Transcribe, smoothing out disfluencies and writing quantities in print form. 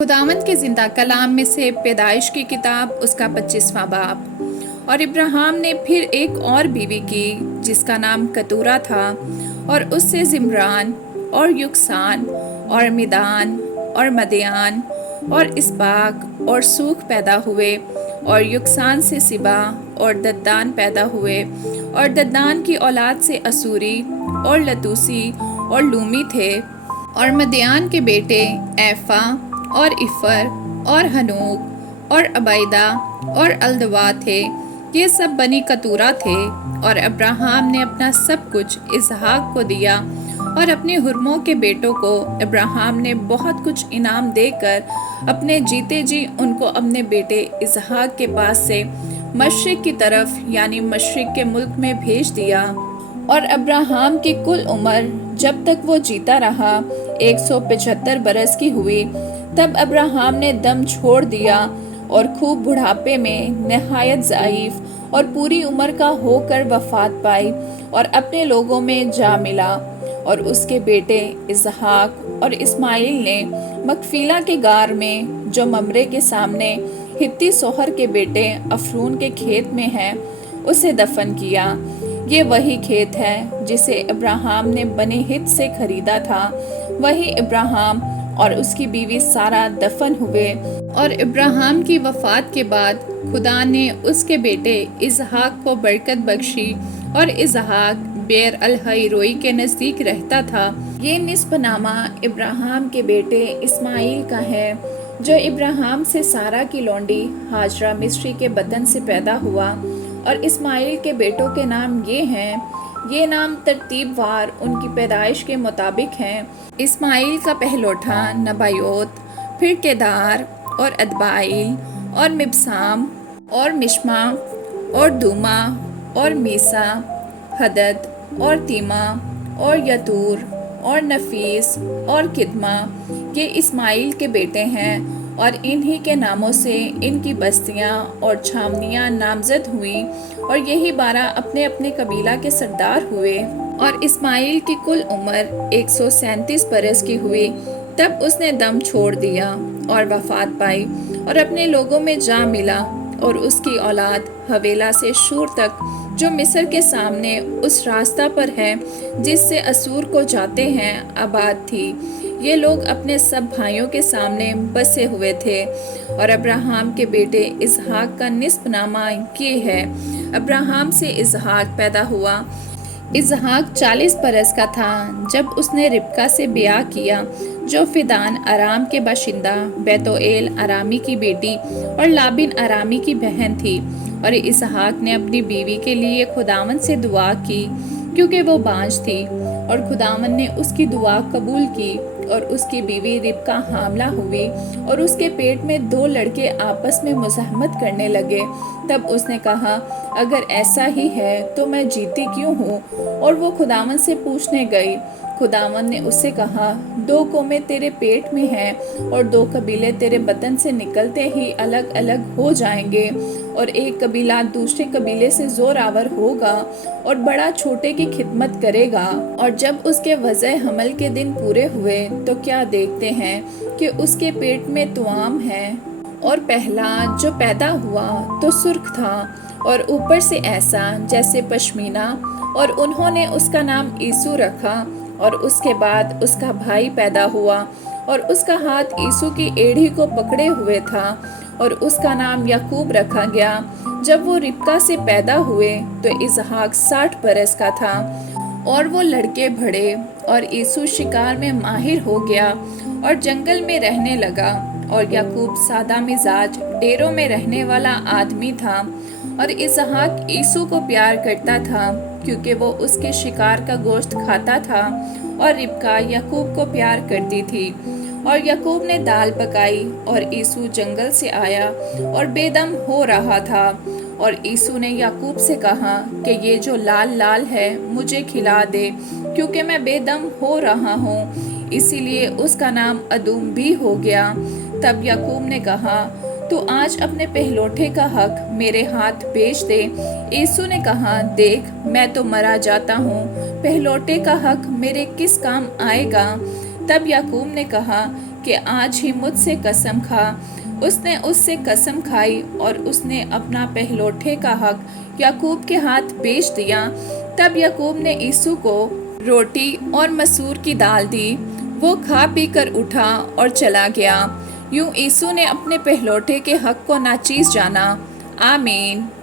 خداوند کے زندہ کلام میں سے پیدائش کی کتاب اس کا 25واں باب۔ اور ابراہیم نے پھر ایک اور بیوی کی جس کا نام کتورا تھا، اور اس سے زمران اور یکسان اور میدان اور مدیان اور اسباق اور سوخ پیدا ہوئے، اور یکسان سے سبا اور ددان پیدا ہوئے، اور ددان کی اولاد سے اسوری اور لتوسی اور لومی تھے، اور مدیان کے بیٹے ایفا اور افر اور ہنوک اور عبیدہ اور الدوا تھے۔ یہ سب بنی کتورا تھے۔ اور ابراہیم نے اپنا سب کچھ اسحاق کو دیا، اور اپنے حرموں کے بیٹوں کو ابراہیم نے بہت کچھ انعام دے کر اپنے جیتے جی ان کو اپنے بیٹے اسحاق کے پاس سے مشرق کی طرف یعنی مشرق کے ملک میں بھیج دیا۔ اور ابراہیم کی کل عمر جب تک وہ جیتا رہا 175 برس کی ہوئی، تب ابراہیم نے دم چھوڑ دیا اور خوب بڑھاپے میں نہایت ضعیف اور پوری عمر کا ہو کر وفات پائی، اور اپنے لوگوں میں جا ملا۔ اور اس کے بیٹے اسحاق اور اسماعیل نے مکفیلا کے غار میں جو ممرے کے سامنے ہتی سوہر کے بیٹے افرون کے کھیت میں ہے اسے دفن کیا۔ یہ وہی کھیت ہے جسے ابراہیم نے بنی ہت سے خریدا تھا، وہی ابراہیم اور اس کی بیوی سارا دفن ہوئے۔ اور ابراہیم کی وفات کے بعد خدا نے اس کے بیٹے اسحاق کو برکت بخشی، اور اسحاق بیر الہی روئی کے نزدیک رہتا تھا۔ یہ نسب نامہ ابراہیم کے بیٹے اسماعیل کا ہے، جو ابراہیم سے سارا کی لونڈی ہاجرہ مصری کے بطن سے پیدا ہوا۔ اور اسماعیل کے بیٹوں کے نام یہ ہیں، یہ نام ترتیب وار ان کی پیدائش کے مطابق ہیں۔ اسماعیل کا پہلوٹا نبایوت، پھر کیدار اور ادبائیل اور مبسام اور مشما اور دوما اور میسا، حدد اور تیما اور یتور اور نفیس اور کدما، یہ اسماعیل کے بیٹے ہیں۔ اور انہی کے ناموں سے ان کی بستیاں اور چھاونیاں نامزد ہوئیں، اور یہی 12 اپنے اپنے قبیلہ کے سردار ہوئے۔ اور اسماعیل کی کل عمر 137 برس کی ہوئی، تب اس نے دم چھوڑ دیا اور وفات پائی، اور اپنے لوگوں میں جا ملا۔ اور اس کی اولاد حویلا سے شور تک جو مصر کے سامنے اس راستہ پر ہے جس سے اسور کو جاتے ہیں آباد تھی۔ یہ لوگ اپنے سب بھائیوں کے سامنے بسے ہوئے تھے۔ اور ابراہیم کے بیٹے اسحاق کا نسب نامہ یہ ہے۔ ابراہیم سے اسحاق پیدا ہوا۔ اسحاق 40 برس کا تھا جب اس نے ربکا سے بیاہ کیا، جو فدان ارام کے باشندہ بیتوئیل ارامی کی بیٹی اور لابن ارامی کی بہن تھی۔ اور اسحاق نے اپنی بیوی کے لیے خداوند سے دعا کی کیونکہ وہ بانجھ تھی، اور خداوند نے اس کی دعا قبول کی، اور اس کی بیوی ربکا حاملہ ہوئی، اور اس کے پیٹ میں 2 لڑکے آپس میں مزاحمت کرنے لگے۔ تب اس نے کہا، اگر ایسا ہی ہے تو میں جیتی کیوں ہوں؟ اور وہ خداوند سے پوچھنے گئی۔ خداوند نے اس سے کہا، 2 قومیں تیرے پیٹ میں ہیں، اور 2 قبیلے تیرے بطن سے نکلتے ہی الگ الگ ہو جائیں گے، اور ایک قبیلہ دوسرے قبیلے سے زور آور ہوگا اور بڑا چھوٹے کی خدمت کرے گا۔ اور جب اس کے وضع حمل کے دن پورے ہوئے تو کیا دیکھتے ہیں کہ اس کے پیٹ میں توام ہے، اور پہلا جو پیدا ہوا تو سرخ تھا اور اوپر سے ایسا جیسے پشمینہ، اور انہوں نے اس کا نام عیسو رکھا۔ اور اس کے بعد اس کا بھائی پیدا ہوا، اور اس کا ہاتھ عیسو کی ایڑھی کو پکڑے ہوئے تھا، اور اس کا نام یعقوب رکھا گیا۔ جب وہ ربکا سے پیدا ہوئے تو اسحاق 60 برس کا تھا، اور وہ لڑکے بڑھے، اور عیسو شکار میں ماہر ہو گیا اور جنگل میں رہنے لگا، اور یعقوب سادہ مزاج ڈیروں میں رہنے والا آدمی تھا۔ اور اسحاق عیسو کو پیار کرتا تھا کیونکہ وہ اس کے شکار کا گوشت کھاتا تھا، اور ربکا یعقوب کو پیار کرتی تھی۔ اور یعقوب نے دال پکائی، اور عیسو جنگل سے آیا اور بے دم ہو رہا تھا۔ اور عیسو نے یعقوب سے کہا کہ یہ جو لال لال ہے مجھے کھلا دے، کیونکہ میں بے دم ہو رہا ہوں، اسی لیے اس کا نام ادوم بھی ہو گیا۔ تب یعقوب نے کہا، تو آج اپنے پہلوٹے کا حق میرے ہاتھ بیچ دے۔ عیسو نے کہا، دیکھ میں تو مرا جاتا ہوں، پہلوٹے کا حق میرے کس کام آئے گا؟ تب یعقوب نے کہا کہ آج ہی مجھ سے قسم کھا۔ اس نے اس سے قسم کھائی اور اس نے اپنا پہلوٹھے کا حق یعقوب کے ہاتھ بیچ دیا۔ تب یعقوب نے یسوع کو روٹی اور مسور کی دال دی۔ وہ کھا پی کر اٹھا اور چلا گیا۔ یوں یسوع نے اپنے پہلوٹے کے حق کو ناچیز جانا۔ آمین۔